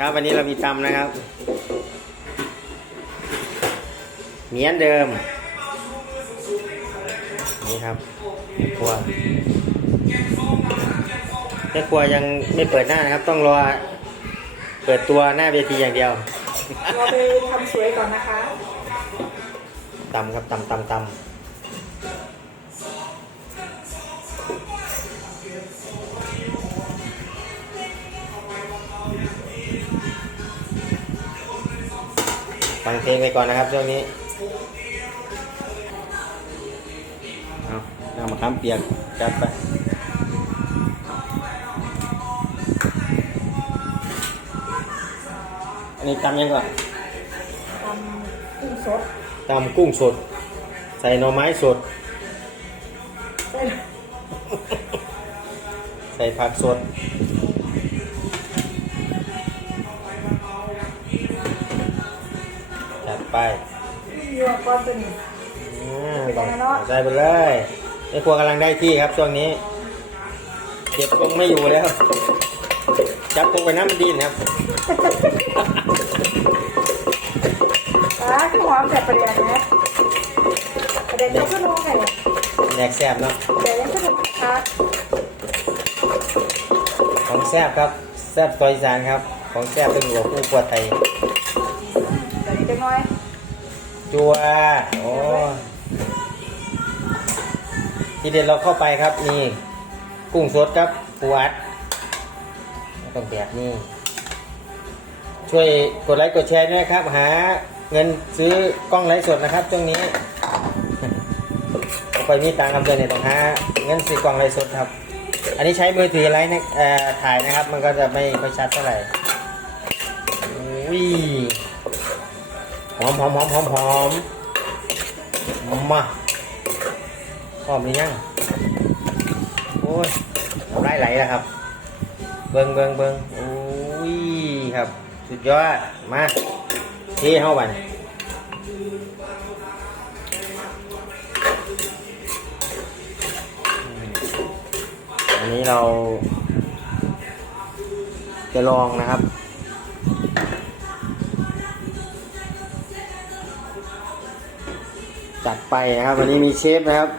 ครับวันนี้เรามีตำนะครับ เหมือนเดิม นี่ครับครัวแค่ครัวยังไม่เปิดหน้านะครับ ต้องรอเปิดตัวหน้าเวทีอย่างเดียวเราไปทำสวยก่อนนะคะตำครับตำตำตำ ฟังเพลงไปก่อนนะครับช่วงนี้เอาน้ำมะขามเปียกจัดไปอันนี้ตำยังก่อนทำกุ้งสดตำกุ้งสด ใส่หน่อไม้สด ใส่ใส่ผักสด ไปยัวก้อนตัวนี้อืมต้องใส่ไปเลยในครัวกำลังได้ที่ครับช่วงนี้เก็บคงไม่อยู่แล้ว จับคงไปน้ำดินครับอะคือหอมแต่ประเดี๋ยวนะประเดี๋ยวจะขึ้นลงไงเนี่ยแหนกแซ่บเนาะเดี๋ยวยังขึ้นลงค่ะของแซ่บครับ แซ่บซอยอีสานครับ ของแซ่บเป็นหัวผู้ครัวไทย เดี๋ยวนี้จะน้อยจัวโอ้ทีเด็ดเราเข้าไปครับนี่กุ้งสดครับปูอัดต้องแบบนี้ ช่วยกดไลค์กดแชร์ด้วยครับ หาเงินซื้อกล้องไลฟ์สดนะครับช่วงนี้ไม่ค่อยมีตังค์ครับเดือนเนี่ยต้องหาเงินซื้อกล้องไลฟ์สดครับ อันนี้ใช้มือถือไลฟ์นะถ่ายนะครับ มันก็จะไม่ค่อยชัดเท่าไหร่อุ้ย หอมหอมหอมหอมหอมมาหอมหรือยังโอ้ยน้ำลไหลแล้วครับ เบิงเบิงเบิงโอ้ยครับ สุดยอด มาเที่เข้าไปอันนี้เราจะลองนะครับ จัดไปนะครับ วันนี้มีเชฟนะครับ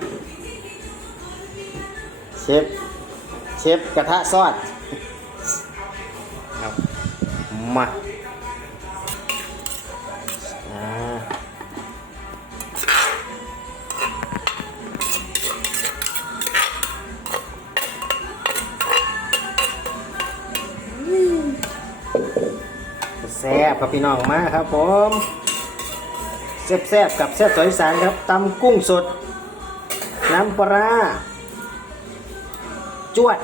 เชฟเชฟกระทะซอดครับมาอ่าแซ่บครับพี่น้องมาครับผม แซ่บๆกับแซ่บสอยสารครับตำกุ้งสด น้ำปลาร้าจวด